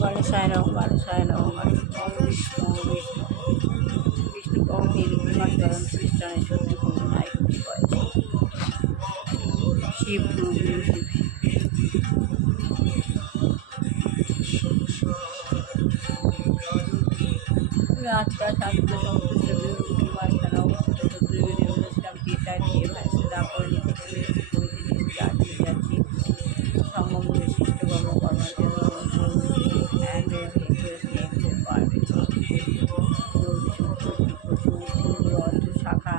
গণেশায় নমঃ গণেশায় নমঃ ওম বিষ্ণু বিষ্ণু বিষ্ণু ওম নীলকুমার চরণ কৃষ্ণায় সত্যি করুণায় কয় শিব গুরু গুরু শিব রাজটা শান্ত সন্তুষ্ট বিভূতি মাঝখানে অবস্থিত শত্রুগিরি অনুষ্ঠান পিতায় দিয়ে ভাসতে তারপরে নিকটে বেশি পরিধি যাচ্ছি যাচ্ছি সঙ্গম বিশিষ্ট কর্মকর্মাদের and শাখা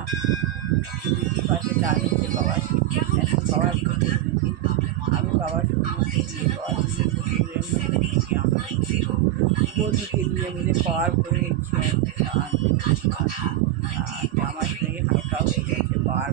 পাশে দাঁড়িয়েছে বাবা বাবার আমি বাবার সম্মুখে গিয়ে মিলে পাওয়ার করে নিচ্ছে আমার শরীর হালকা হয়ে গেছে পাওয়ার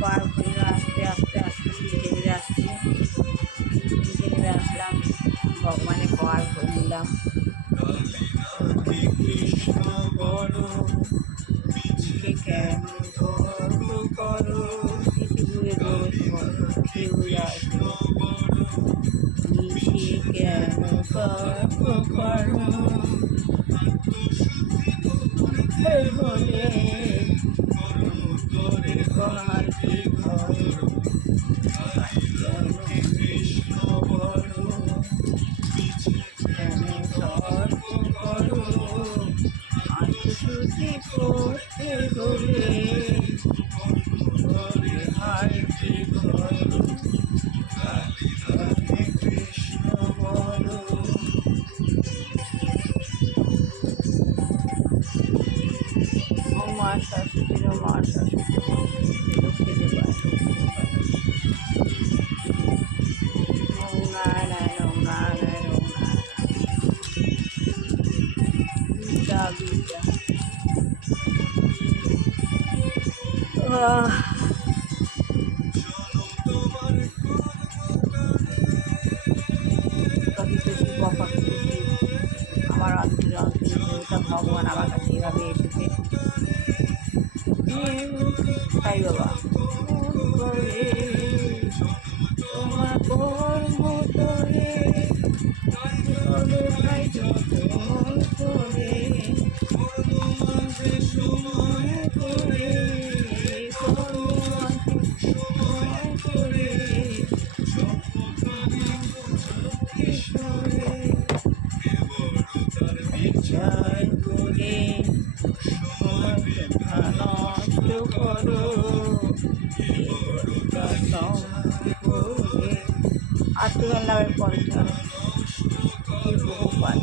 পার করে আস্তে আস্তে আস্তে নিচে নেমে আসছি নিচে নেমে আসলাম ভগবানের পার করে নিলাম কেন করো কিছু দূরে দোষ কেউ নিশে কেন করো বলে মা শাশুড়ির মা শাশুড়ি লক্ষ্মী দেবা নারায়ণ নারায়ণ বিদ্যা বিদ্যা আমার অন্তর অন্তর ভগবান আমার কাছে এভাবে এসেছে তাই বাবা তোমার কর্ম তোরে আত্মবেলার পন্থা বহুপাত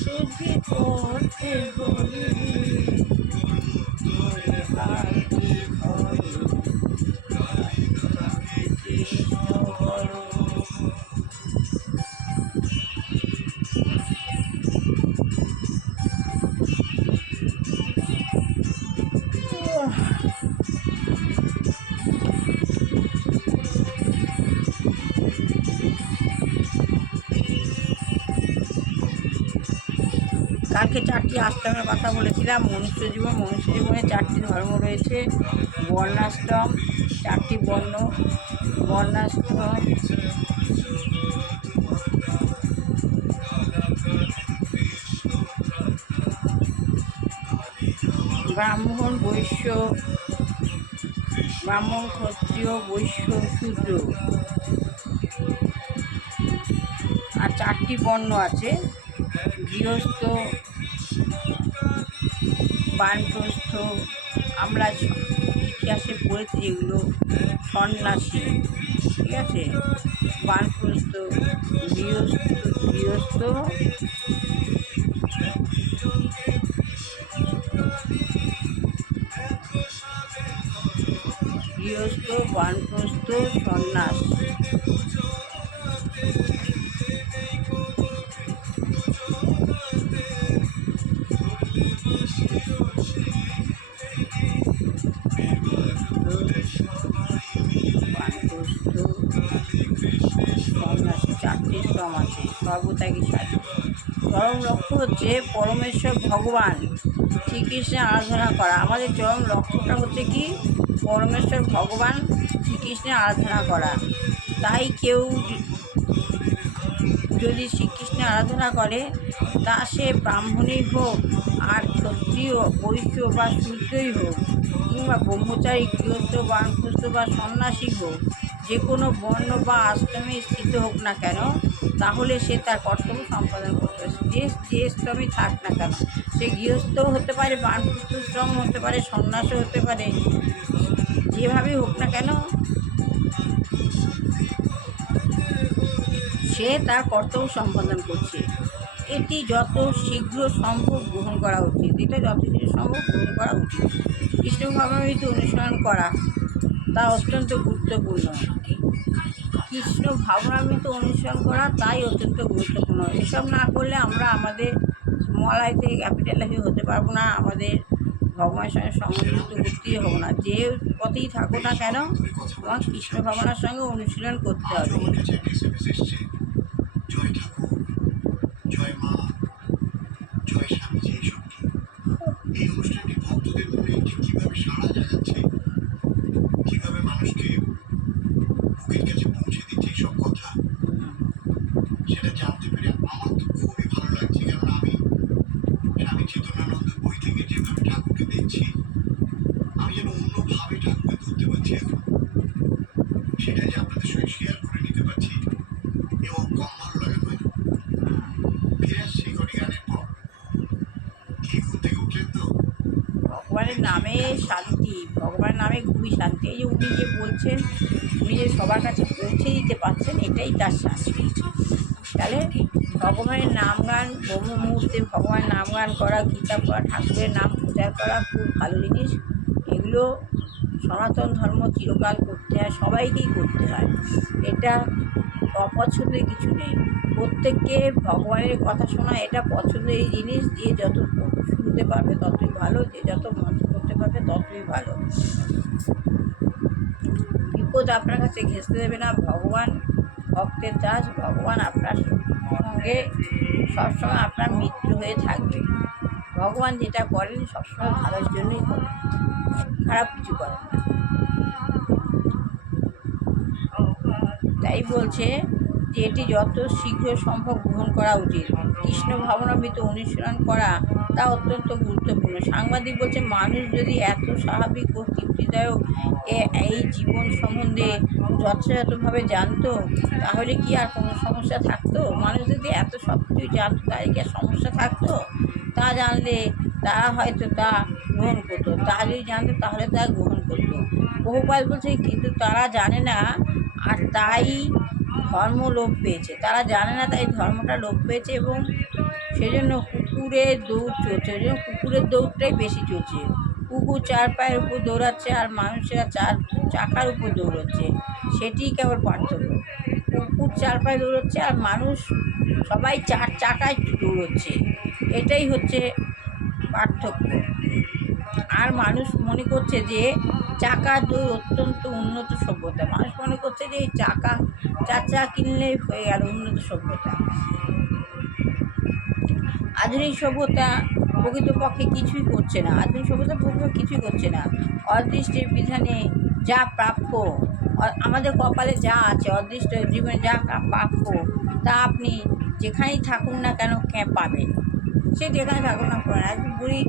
শুদ্ধি করতে বলি কালকে 4টি আশ্রমের কথা বলেছিলাম। মনুষ্য জীবনে 4টি ধর্ম রয়েছে। বর্ণাশ্রম, 4টি বর্ণ, বর্ণাশ্রম, ব্রাহ্মণ, বৈশ্য, ব্রাহ্মণ, ক্ষত্রিয়, বৈশ্য, শূদ্র। আর 4টি বর্ণ আছে, গৃহস্থ, বানপ্রস্থ। আমরা ইতিহাসে পড়েছি যেগুলো সন্ন্যাসী, ঠিক আছে, বানপ্রস্থ, গৃহস্থ, গৃহস্থ বানপ্রস্থ সন্ন্যাস। সন্ন্যাসী চারটে শ্রম আছে। সর্বত্যাগী সাধু। চরম লক্ষ্য হচ্ছে পরমেশ্বর ভগবান শ্রীকৃষ্ণের আরাধনা করা। আমাদের চরম লক্ষ্যটা হচ্ছে কি? পরমেশ্বর ভগবান শ্রীকৃষ্ণের আরাধনা করা। তাই কেউ যদি শ্রীকৃষ্ণের আরাধনা করে, তা সে ব্রাহ্মণই হোক, আর ক্ষত্রিয়, বৈশ্য বা শূদ্রই হোক, কিংবা ব্রহ্মচারী, গৃহস্থ, বানপ্রস্থ বা সন্ন্যাসী হোক, যে কোনো বর্ণ বা আশ্রমে স্থিত হোক না কেন, তাহলে সে তার কর্তব্য সম্পাদন করতে হবে। যে শ্রমে থাক না কেন, সে গৃহস্থও হতে পারে, বানপ্রস্থ শ্রম হতে পারে, সন্ন্যাসও হতে পারে, যেভাবেই হোক না কেন সে তার কর্তব্য সম্পাদন করছে। এটি যত শীঘ্র সম্ভব গ্রহণ করা উচিত। এটা যত শীঘ্র সম্ভব গ্রহণ করা উচিত। কৃষ্ণ ভাবনামৃত অনুসরণ করা তা অত্যন্ত গুরুত্বপূর্ণ। কৃষ্ণ ভাবনামৃত অনুসরণ করা তাই অত্যন্ত গুরুত্বপূর্ণ। এসব না করলে আমরা আমাদের মলায় থেকে ক্যাপিটাল লাইফে হতে পারবো না, আমাদের ভগবানের সঙ্গে সংযুক্ত করতেই হবো না। যে পথেই থাকো না কেন, তোমার কৃষ্ণ ভাবনার সঙ্গে অনুশীলন করতে হবে। জয় ঠাকুর, জয় মা, জয় স্বামীজি। এইসব কি? এই অনুষ্ঠানটি ভক্তদের মনে ঠিক কীভাবে সাড়া জাগাচ্ছে, কীভাবে মানুষকে বুকের কাছে পৌঁছে দিচ্ছে এইসব কথা, সেটা জানতে পেরে আমার তো খুবই ভালো লাগছে। কারণ আমি স্বামী চেতনানন্দ বই থেকে যেভাবে ঠাকুরকে দেখছি, আমি যেন অন্যভাবে ঠাকুরকে ধরতে পারছি এখন। সেটা যে আপনাদের সঙ্গে শেয়ার করে নিতে পারছি, এবং কম ভালো লাগে নয়। ফিরে আসছি কটি গানের পর। কি ঘুম থেকে উঠলেন তো? ভগবানের নামে শান্তি, ভগবানের নামে খুবই শান্তি। এই যে উনি যে বলছেন, উনি যে সবার কাছে পৌঁছে দিতে পারছেন, এটাই তার শান্তি। তাহলে ভগবানের নাম গান, ব্রহ্ম মুহূর্তে ভগবানের নাম গান করা, গীতা পড়া, ঠাকুরের নাম প্রচার করা খুব ভালো জিনিস। এগুলো সনাতন ধর্ম চিরকাল করতে হয়, সবাইকেই করতে হয়। এটা অপছন্দের কিছু নেই। প্রত্যেককে ভগবানের কথা শোনা এটা পছন্দের জিনিস। যে যত শুনতে পারবে ততই ভালো, যে যত মন্ত্র করতে পারবে ততই ভালো। বিপদ আপনার কাছে ঘেঁষতে দেবে না। ভগবান ভক্তের দাস, ভগবান আপনার সঙ্গে সবসময় আপনার মিত্র হয়ে থাকবে। ভগবান যেটা করেন সবসময় ভালোর জন্যই করেন, খারাপ কিছু করেন না। তাই বলছে যে এটি যত শীঘ্র সম্ভব গ্রহণ করা উচিত। কৃষ্ণ ভাবনামৃত অনুশীলন করা তা অত্যন্ত গুরুত্বপূর্ণ। সাংবাদিক বলছে, মানুষ যদি এত স্বাভাবিক ও তৃপ্তিদায়ক এই জীবন সম্বন্ধে যথাযথভাবে জানতো, তাহলে কি আর কোনো সমস্যা থাকতো? মানুষ যদি এত সব কিছু জানতো, তাহলে কি আর সমস্যা থাকতো? তা জানলে তারা হয়তো তা গ্রহণ করতো, তা যদি জানতো তাহলে তা গ্রহণ করতো। বহুপাল বলছে, কিন্তু তারা জানে না, আর তাই ধর্ম লোপ পেয়েছে। তারা জানে না, তাই ধর্মটা লোপ পেয়েছে, এবং সেজন্য কুকুরের দৌড় চলছে। ওই জন্য কুকুরের দৌড়টাই বেশি চলছে। কুকুর 4 পায়ের উপর দৌড়াচ্ছে, আর মানুষেরা 4 চাকার উপর দৌড়চ্ছে। সেটিই কেবল পার্থক্য। কুকুর 4 পায়ে দৌড়চ্ছে, আর মানুষ সবাই 4 চাকায় দৌড়চ্ছে। এটাই হচ্ছে পার্থক্য। আর মানুষ মনে করছে যে চাকার দৌড় অত্যন্ত উন্নত সভ্যতা। মানুষ মনে করছে যে এই চাকা 4 চাকা কিনলেই হয়ে গেল উন্নত সভ্যতা। আধুনিক সভ্যতা প্রকৃতপক্ষে কিছুই করছে না। আধুনিক সভ্যতা প্রকৃতপক্ষে কিছুই করছে না। অদৃষ্টের বিধানে যা প্রাপ্য, আমাদের কপালে যা আছে, অদৃষ্ট জীবনে যা প্রাপ্য, তা আপনি যেখানেই থাকুন না কেন পাবেন। সে যেখানে থাকুন না কেন। একজন বুড়ি,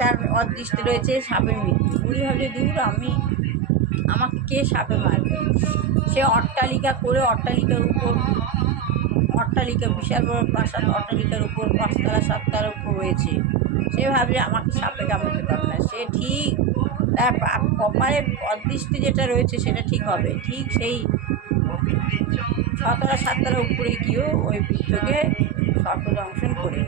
তার অদৃষ্টে রয়েছে সাপের মৃত্যু। বুড়ি ভাবছে, দূর আমাকে কে সাপে মারবে? সে অট্টালিকা করে, অট্টালিকার উপর অট্টালিকা, বিশাল বড় প্রাসাদ, অট্টালিকার উপর 5 তলা 7 তলার উপর রয়েছে। সে ভাবছে আমাকে সাপে কামড়াতে পারবে না। সে ঠিক তার কপালের অদৃষ্টে যেটা রয়েছে সেটা ঠিক হবে। ঠিক সেই 6 তলা 7 তলার উপরে গিয়েও ওই বৃদ্ধকে সর্পদংশন করে।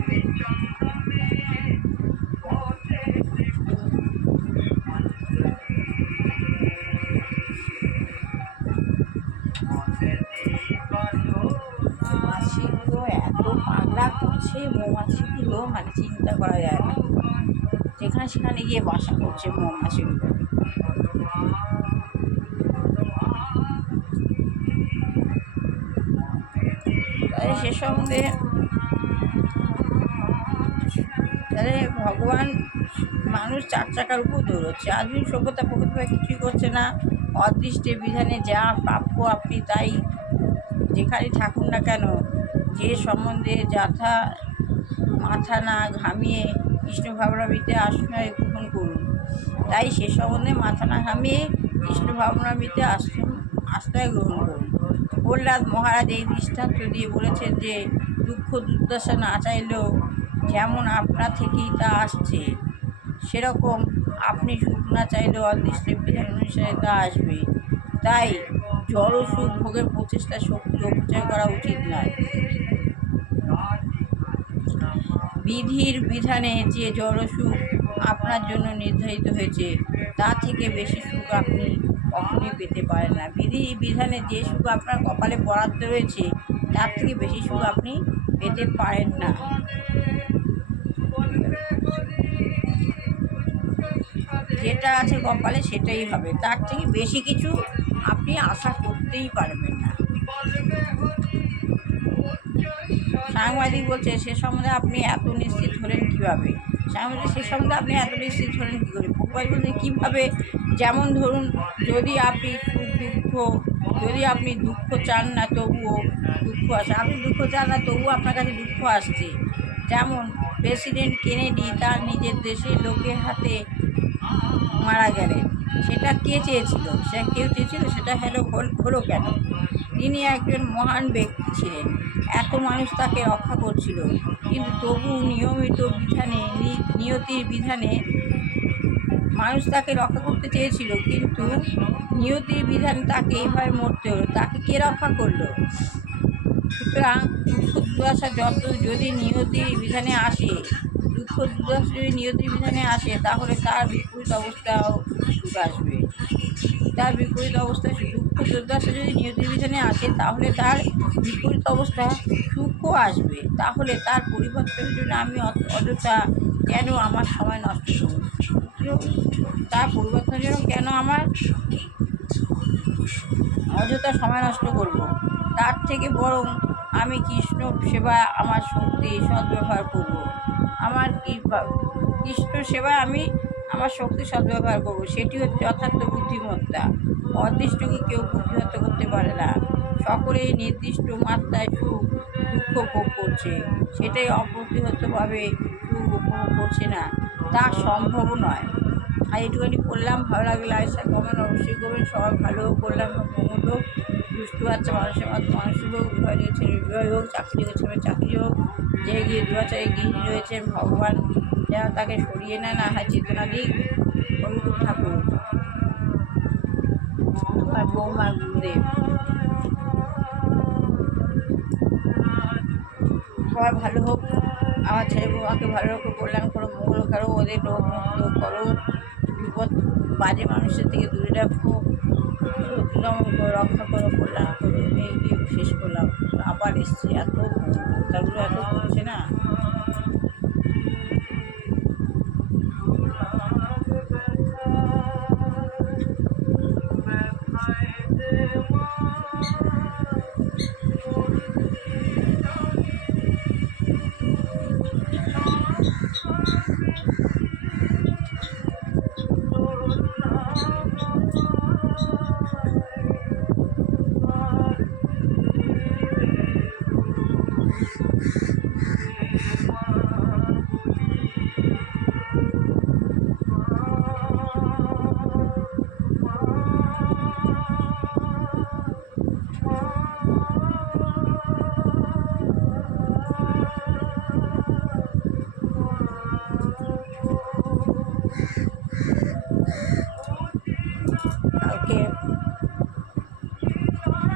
করছে মৌমাছিগুলো, মানে চিন্তা করা যায় না। যেখানে সেখানে গিয়ে বাসা করছে মৌমাছিগুলো। তাই সে সম্বন্ধে তাহলে ভগবান, মানুষ চার চাকার উপর দৌড়চ্ছে, আধুনিক সভ্যতা প্রকৃতভাবে কিছুই করছে না। অদৃষ্টের বিধানে যা প্রাপ্য আপনি তাই যেখানে থাকুন না কেন, যে সম্বন্ধে যথা মাথা না ঘামিয়ে কৃষ্ণ ভাবনামৃতে আশ্রয় গ্রহণ করুন। তাই সে সম্বন্ধে মাথা না ঘামিয়ে কৃষ্ণ ভাবনামৃতে আশ্রয় গ্রহণ করুন। প্রহ্লাদ মহারাজ এই দৃষ্টান্ত দিয়ে বলেছেন যে দুঃখ দুর্দশা না চাইলেও যেমন আপনার থেকেই তা আসছে, সেরকম আপনি সুখ না চাইলেও অদৃষ্টের বিধান অনুসারে তা আসবে। তাই জড় সুখ ভোগের প্রচেষ্টা শক্তি অপচয় করা উচিত নয়। বিধির বিধানে যে জড় সুখ আপনার জন্য নির্ধারিত হয়েছে, তা থেকে বেশি সুখ আপনি কখনোই পেতে পারেন না। বিধি বিধানে যে সুখ আপনার কপালে বরাদ্দ রয়েছে, তার থেকে বেশি সুখ আপনি পেতে পারেন না। যেটা আছে কপালে সেটাই হবে, তার থেকে বেশি কিছু আপনি আশা করতেই পারবেন না। সাংবাদিক বলছে সে সম্বন্ধে আপনি এত নিশ্চিত হলেন কীভাবে? সাংবাদিক সে সম্বন্ধে আপনি এত নিশ্চিত হলেন কী করে? প্রভুপাদ বলছে কীভাবে? যেমন ধরুন, যদি আপনি যদি আপনি দুঃখ চান না তবুও দুঃখ আসে, আপনি দুঃখ চান না তবুও আপনার কাছে দুঃখ আসছে। যেমন প্রেসিডেন্ট কেনেডি তার নিজের দেশের লোকের হাতে মারা গেলেন। সেটা কে চেয়েছিল? সে কেউ চেয়েছিল? সেটা হলো কেন? তিনি একজন মহান ব্যক্তি ছিলেন, এত মানুষ তাকে রক্ষা করছিল, কিন্তু তবু নিয়তির বিধানে মানুষ তাকে রক্ষা করতে চেয়েছিল, কিন্তু নিয়তির বিধানে তাকে এইভাবে মরতে হলো। তাকে কে রক্ষা করলো? সুতরাং দুঃখ দুর্দশা যদি নিয়তির বিধানে আসে, তাহলে তার বিপরীত অবস্থাও সুখ আসবে। তার বিপরীত অবস্থা দুঃখ দুর্দশা যদি নিয়তির বিধানে আসে, তাহলে তার বিপরীত অবস্থা সুখও আসবে। তাহলে তার পরিবর্তনের জন্য আমি অযথা কেন আমার সময় নষ্ট করব? তার পরিবর্তনের জন্য কেন আমার অযথা সময় নষ্ট করব? তার থেকে বরং আমি কৃষ্ণ সেবায় আমার শক্তি সদ্ব্যবহার করব। কৃষ্ণ সেবায় আমি আমার শক্তি সদ্ব্যবহার করব, সেটি হচ্ছে যথার্থ বুদ্ধিমত্তা। অদৃষ্টকে কেউ প্রতিহত করতে পারে না। সকলেই নির্দিষ্ট মাত্রায় সুখ দুঃখ ভোগ করছে, সেটাই অপ্রতিহতভাবে সুখ উপভোগ করছে না, তা সম্ভবও নয়। আর এইটুখানি করলাম, ভালো লাগলে আয়সা কমেন্ট অবশ্যই করবেন। সবাই ভালো হোক, করলাম মঙ্গল হোক, দুষ্টু বাচ্চা মানুষের মতো মানুষই হোক, বিবাহিত ছেলে বিবাহ হোক, চাকরি ছেলে চাকরি হোক, যে গিয়ে দুয়াচারে গৃহিণী রয়েছেন, ভগবান যেন তাকে সরিয়ে নেয় না, হয় চেতনা দিক। অনুকূল ঠাকুর আমার বৌমার গুরুদেব, সবাই ভালো হোক, আমার ছেলে বৌমাকে ভালো হোক, কল্যাণ করো, মঙ্গল করো, ওদের রোগ মুক্ত করো, বিপদ বাজে মানুষের থেকে দূরে রাখো, রক্ষা করো, কল্যাণ করো। এই দিয়ে শেষ করলাম। আবার এসছে, এত তাগুলো এত করছে না। কালকে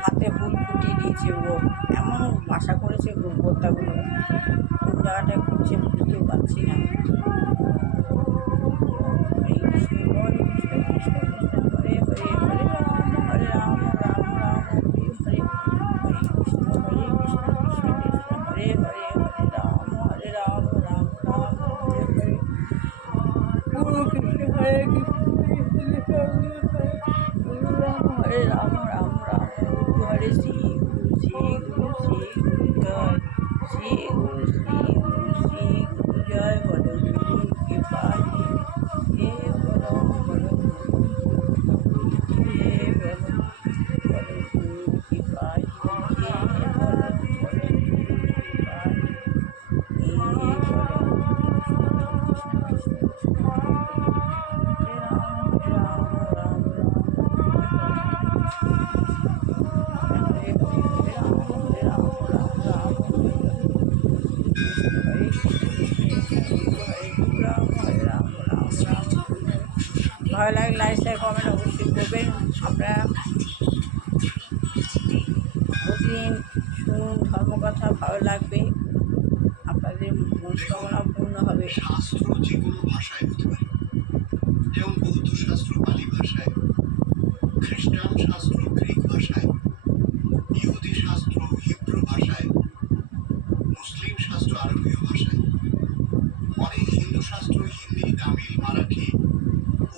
হাতে ফুল ফুটিয়ে দিয়েছে, ও এমন বাসা করেছে বোদ্দাগুলো, কোন জায়গাটায় ঘুরছে বুঝতেও পারছি না। হরে কৃষ্ণ হরে কৃষ্ণ কৃষ্ণ কৃষ্ণ হরে হরে, হরে রাম হরে রাম রাম রাম হরে হরে, হরে কৃষ্ণ কৃষ্ণ কৃষ্ণ কৃষ্ণ হরে হরে, হরে রাম হরে রাম রাম রাম গুরু হরে শ্রী গুরু শ্রী গুরু শ্রী গুরু জয় শ্রী গুরু শ্রী গুরু শ্রী গুরু জয় বলো গুরু কৃপাহি হে বলো বলো হে বলো বলো গুরু কৃপাহি হে বলো বলো গুরু কৃপাহি হে বলো ভালো লাগে লাইক শেয়ার কমেন্ট অবশ্যই করবেন। আপনারা প্রতিদিন শুনুন ধর্মকথা, ভালো লাগবে, আপনাদের মনস্কামনা পূর্ণ হবে। শাস্ত্র যে কোনো ভাষায় হতে পারে, যেমন বৌদ্ধ শাস্ত্র পালি ভাষায়, খ্রিস্টান শাস্ত্র গ্রিক ভাষায়, ইহুদি শাস্ত্র হিব্রু ভাষায়, মুসলিম শাস্ত্র আরবীয় ভাষায়, অনেক হিন্দু শাস্ত্র হিন্দি, তামিল, মারাঠি,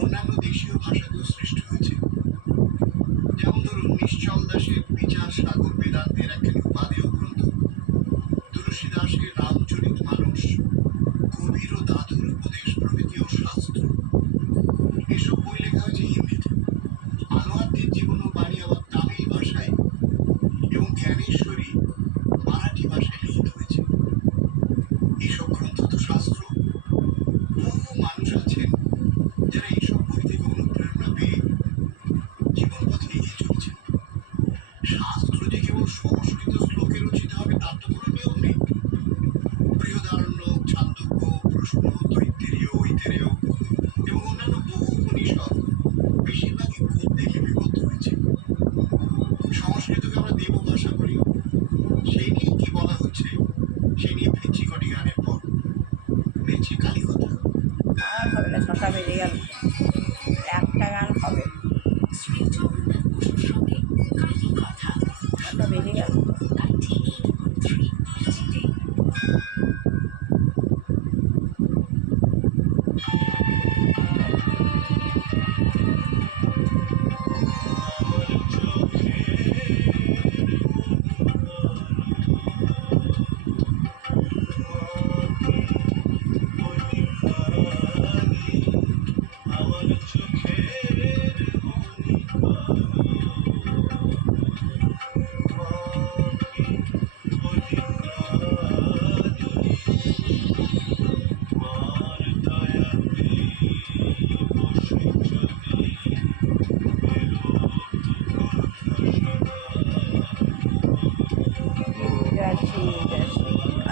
অন্যান্য দেশীয় ভাষাতেও সৃষ্টি হয়েছে। যেমন ধরুন নিশ্চল দাসের বিচার সাগর বেদান্তের একখানি উপাদেয় গ্রন্থ, তুলসী দাসের রামচরিত মানস, কবির ও দাদুর উপদেশ প্রভৃতিও শাস্ত্র। এসব বই লেখা হয়েছে হিন্দিতে। আনোয়ারদের জীবন ও বাণী আবার তামিল ভাষায় এবং জ্ঞানেশ্বরী মারাঠি ভাষায় লিখিত হয়েছে। এসব গ্রন্থ তো শাস্ত্র। বহু মানুষ আছেন যারা এইসব বই থেকে অনুপ্রেরণা পেয়ে জীবন পথে এগিয়ে চলছেন। শাস্ত্র যে কেবল সংস্কৃত শ্লোকে রচিত হবে তার তো কোনো নিয়ম নেই। বৃহদারণ্যক, ছান্দোগ্য, প্রশ্ন, তৈত্তিরীয়, ঐতেরেয় এবং অন্যান্য বহু উপনিষদ বেশিরভাগই গদ্যে লিপিবদ্ধ হয়েছে। সংস্কৃতকে আমরা দেব ভাষা করি, সেই নিয়ে কি বলা হচ্ছে সেই নিয়ে ফিরছি কটি গানের পর। ফিরছি কালী কথা। আর হবে না, 6টা বেজে গেল, একটা গান হবে, 6টা বেজে গেল।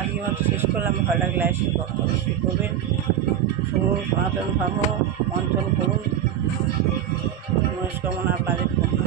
আজকে মতো শেষ করলাম। ভালো লাগলে অবশ্যই করবেন। শুনুন, সনাতন ধর্ম মন্থন করুন, মনস্কামনা আপনাদের পূর্ণ